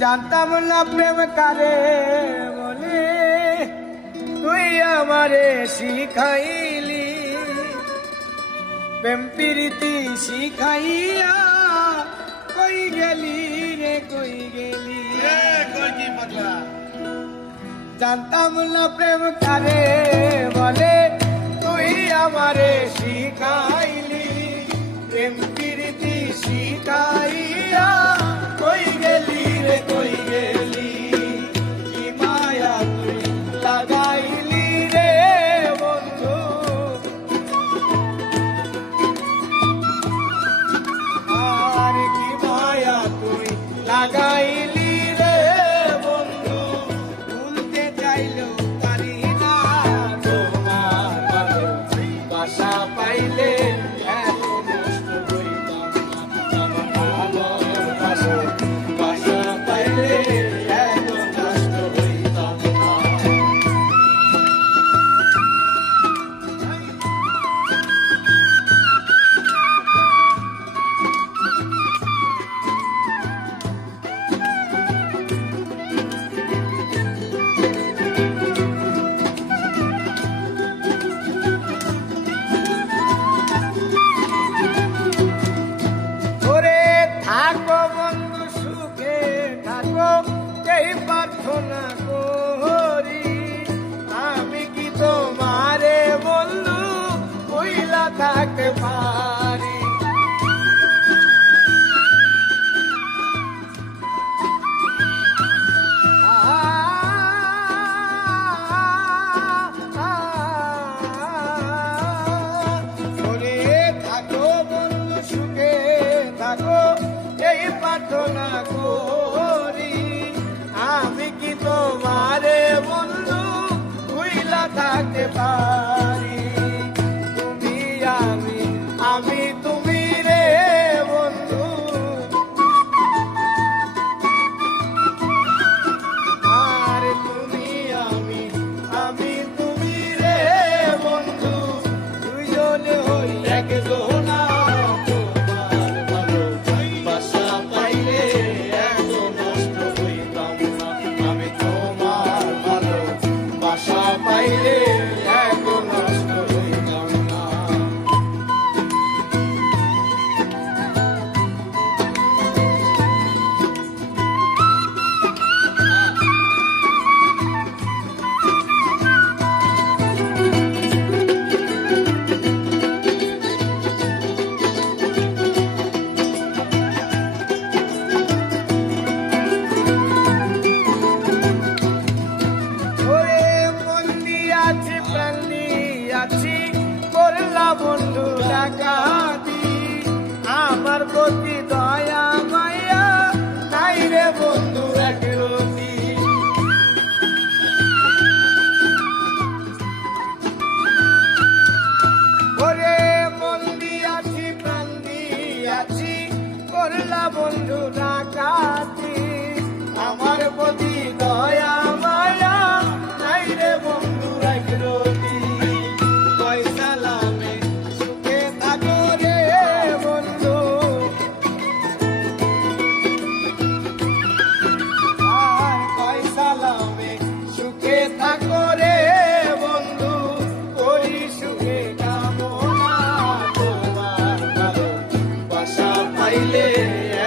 জানতাম না প্রেম কারে বলে, তুই আমারে শিখাইলি। প্রেম প্রীতি শিখাইয়া কই গেলি রে, কই গেলি? জানতাম না প্রেম কারে বলে, তুই আমারে শিখাইলি। প্রেম প্রীতি শিখাইয়া কই গেলি রে, কই গেলি? কি মায়া তুই লাগাইলি রে বন্ধু, আর কি মায়া তুই লাগাইলি রে বন্ধু। ভুলতে চাইলেও পারি না তোমার ভালোবাসা পাইলে এত নষ্ট হইতাম না। আমার ভালোবাসা পাইলে এত নষ্ট হইতাম না। ওরে থাকো বন্ধু সুখে থাকো, এই প্রার্থনা করি। আমি কি তোমারে বন্ধু ভুইলা থাকতে পারি? ওরে থাকো বন্ধু সুখে থাকো, এই প্রার্থনা করি। আমি কি তোমারে বন্ধু ভুইলা থাকতে পারি? তুমি আমি, আমি তুমি রে বন্ধু, আর তুমি আমি, আমি তুমি রে বন্ধু। দুইজনে হই একজনা, তোমার ভালোবাসা পাইলে এত নষ্ট হইতাম না। আমি তোমার ভালোবাসা পাইলে এত নষ্ট হইতাম না। ওরে মন দিয়াছি প্রাণ দিয়াছি, করলা বন্ধু ডাকাতি। আমার প্রতি দয়া মায়া নাই রে বন্ধু একরতি। ওরে মন দিয়াছি প্রাণ দিয়াছি, করলা বন্ধু ডাকাতি। আমার প্রতি দয়া মায়া নাই রে বন্ধু একরতি। কই সালামে সুখে থাকো রে বন্ধু, আর কই সালামে সুখে থাকো রে বন্ধু। করি সুখে কামনা, তোমার ভালোবাসা পাইলে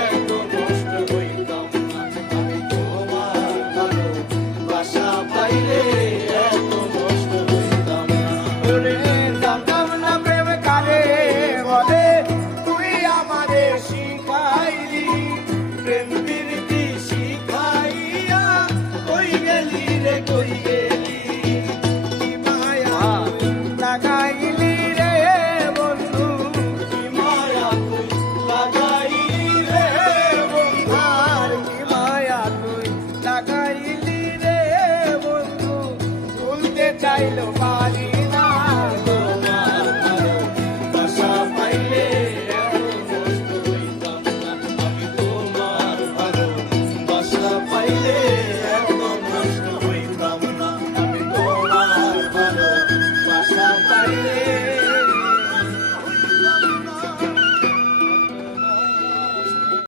এত নষ্ট হইতাম না। আমি তোমার ভালোবাসা পাইলে